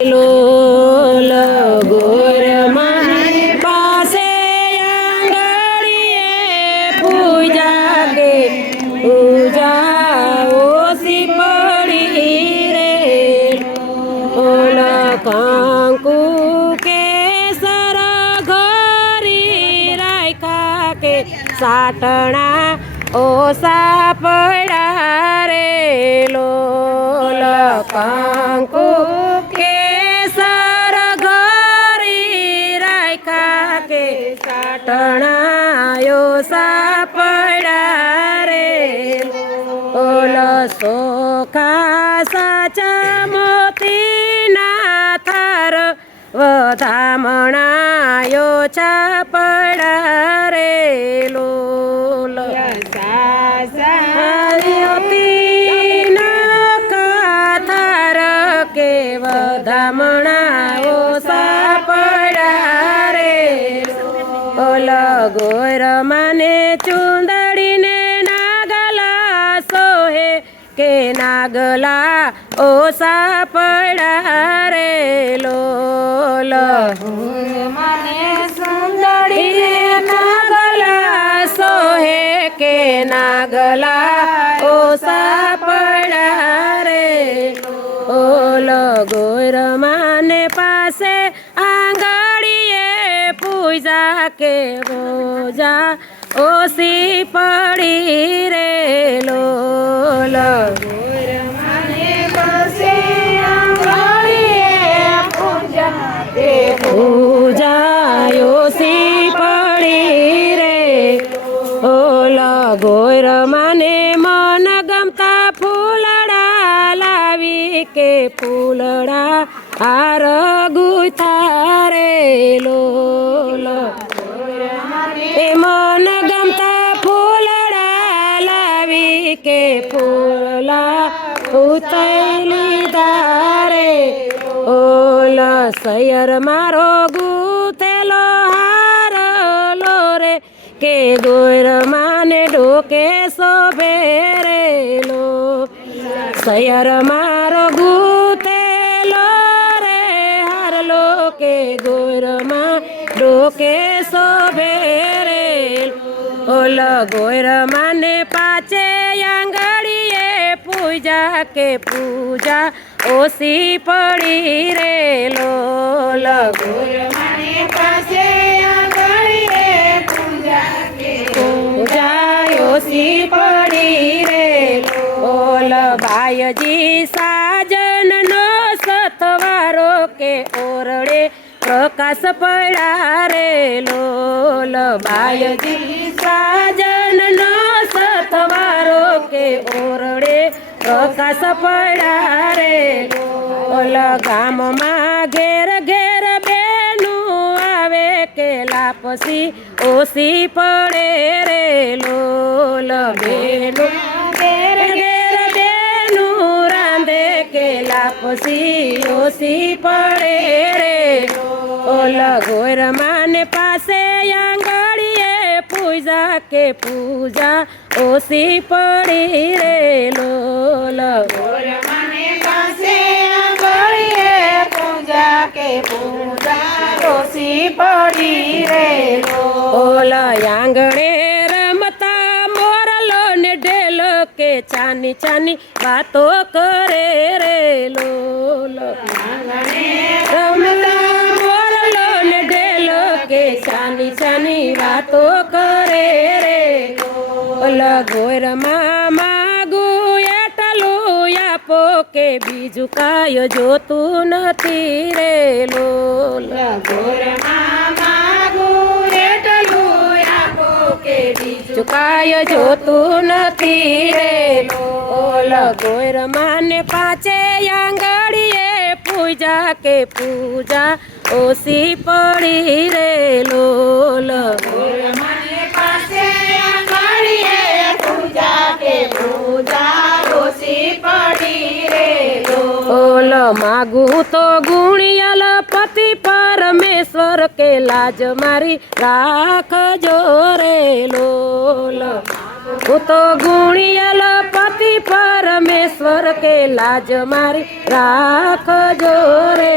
લોલ ગોર માને પાસે આંગળીએ પૂજા કે પૂજા ઓસી પડી રે ઓલ કંકુ કેસર ઘરી રાખ્યા કે સાટણા ઓસા પડ્યા રે લોલ કંકુ સાટણાયો સાપડા રે ઓલ સોખા સાચા મોતીના થાર વધામણાયો ચાપડા રે લોલ મોતીના કાથાર કે વધામણાયો સાપડા રે ઓલ ગોર માને ચૂંદડીને નાગલા સોહે કે નાગલા ઓસા પડ્યા રે લોલ માને ચૂંદડીને નાગલા સોહે કે નાગલા ઓસા પડ્યા રે ઓલ ગોર માને પાસે પૂજા કે બોજા ઓસી પડી રે લોલ ગોર માને પાસે આંગળીએ પૂજા કે પૂજા ઓસી પડી રે ઓલ ગોર માને મન ગમતા ફૂલડા લાવી કે ફૂલડા હાર ગુથા રે લોલ એ મન ગમતા ફૂલડા લાવી કે ફૂલા ઉતરી ધારે ઓલ સૈયર મારો ગુથેલો હાર લો રે કે ગોર માને ડોકે શોભે રે લો સૈયર મારો ગુથેલો રે હાર લો કે ગોર માં ડોકે શોભે રે ઓલ ગોર માને પાછે આંગળીએ પૂજા કે પૂજા ઓસી પડી રે લોલ ગોર માને પાસે આંગળીએ પૂજા કે પૂજા ઓસી પડી રે ઓલ બાયજી સાજનનો સથવારો કે ઓરડે પ્રકાશ પડ્યા રે લોલ બાયજી સાજનનો સથવારો કે ઓરડે પ્રકાશ પડ્યા રે ઓલ ગામમાં ઘેર ઘેર બેનું આવે કે લાપસી ઓસી પડે રે લોલ બેનું ઘેર ઘેર બેનું રાંધે કે લાપસી ઓસી પડે રે ઓલ ગોર માને પાસે આંગળીએ પૂજા કે પૂજા ઓસી પડી રે લોલ ગોર માને પાસે આંગળીએ પૂજા કે પૂજા ઓસી પડી રે ઓલ આંગણે રમતા મોરલો ને ઢેલ કે ચાની ચાની વાતો કરે રે લોલ આંગણે રમતા ચાની ચાની વાતો કરે રે ઓલ ગોર માગું એટલું આપો કે બીજું કાંઈ જોતું નથી રે લોલ ગોર માગું એટલું આપો કે બીજું કાંઈ જોતું નથી રે ઓલ ગોર માને પાછે આંગળીએ પૂજા કે પૂજા ઓસી પડી રે લોલ ગોર માને પાસે આંગળીએ પૂજા કે પૂજા ઓસી પડી રે લોલ માગું તો ગુણિયલ પતિ પરમેશ્વર કે લાજ મારી રાખજો રે લોલ હું તો ગુણિયલ પતિ પરમેશ્વર કે લાજ મારી રાખજો રે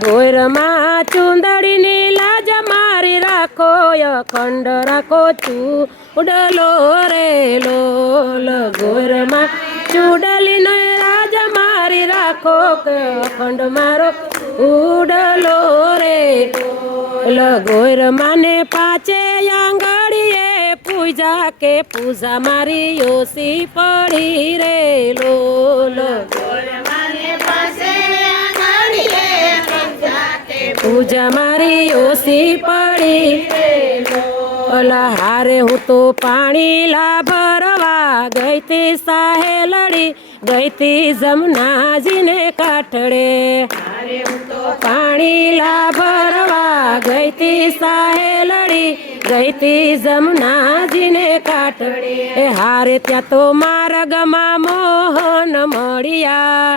ગોરમાં ચુંદડીની લાજ મારી રાખો અખંડ રાખો ચૂડલો રે લોલ ગોરમાં ચૂડલીને લાજ મારી રાખો કે અખંડ મારો ઉડલો રે ગોરમાને પાંચે આંગળીએ પૂજા કે પૂજા મારી ઓસી પડી રે લોલ પૂજા મારી ઓસી પડી હારે હું તો પાણી લા ભરવા ગઈ તી સાહેલડી ગઈ તી જમનાજીને કાંઠડે પાણી લા ભરવા ગઈ તી સાહેલડી ગઈ તી જમનાજીને કાંઠડે હારે ત્યાં તો માર્ગમાં મોહન મળ્યા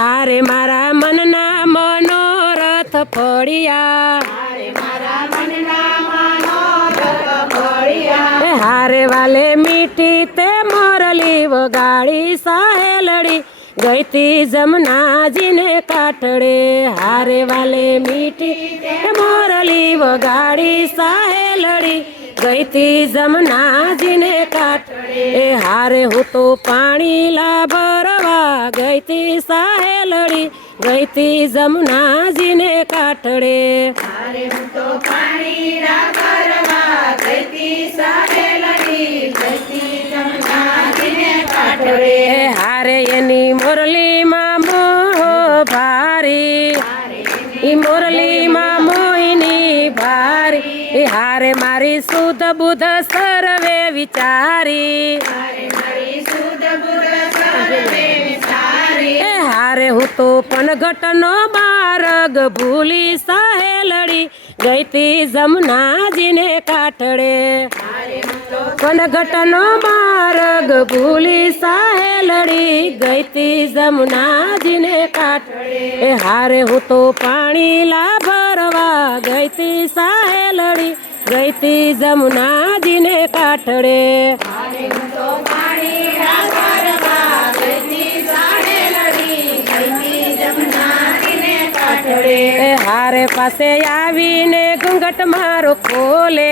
હારે મારા મનના મનોરથ ફળ્યા હારે વાલે મીઠી તે મોરલી વગાડી સાહેલડી ગઈ તી જમનાજીને કાંઠડે હારે વાલે મીઠી તે મોરલી વગાડી સાહેલડી ગઈ તી જમનાજીને કાંઠડે હારે હું તો પાણી લા ભરવા ગઈ તી સાહેલડી ગઈ તી જમનાજીને કાંઠડે હારે હું તો પાણી લા ભરવા ગઈ તી સાહેલડી ગઈ તી જમનાજીને કાંઠડે હારે એની મોરલીમાં મોહ ભારી ઈ મોરલીમાં મોહિની ભારી હારે મારી શુદ્ધ બુદ્ધ સર્વે વિચારી હારે હું તો પનઘટનો માર્ગ ભૂલી સાહેલડી ગઈ તી જમનાજીને કાંઠડે પનઘટનો માર્ગ ભૂલી સાહેલડી ગઈ તી જમનાજીને કાંઠડે હારે હું તો પાણી લા ભરવા ગઈ તી સાહેલડી ગઈ તી જમનાજીને કાંઠડે હારે પાસે આવીને ઘૂંઘટ મારો ખોલે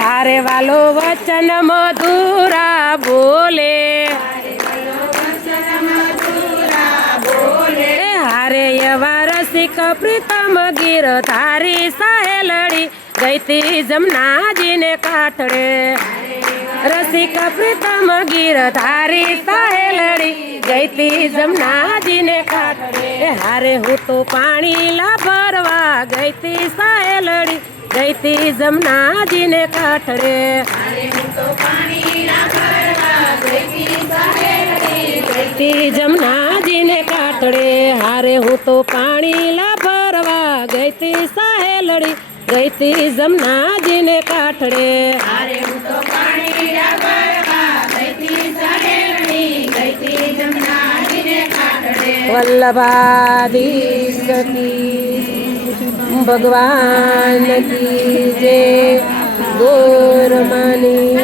હારે વાલો વચન મધુરા બોલે હારે એવા રસિક પ્રીતમ ગીર ધારી સાહેલડી ગઈ તી જમનાજીને કાંઠડે રસિક પ્રીતમ ગીર ધારી સાહેલડી ગઈ તી જમનાજીને કાંઠડે હારે હું તો પાણી લા ભરવા ગઈ તી સાહેલડી ગઈ તી જમનાજીને કાંઠડે ગઈ તી જમનાજીને કાંઠડે હારે હું તો પાણી લા ભરવા ગઈ તી સાહેલડી ગઈ તી જમનાજીને કાંઠડે હારે હું તો પાણી લા ભરવા ગઈ તી સાહેલડી ગઈ તી જમનાજીને કાંઠડે વલ્લભાધીશ કી ભગવાન કી જય ગોરમાની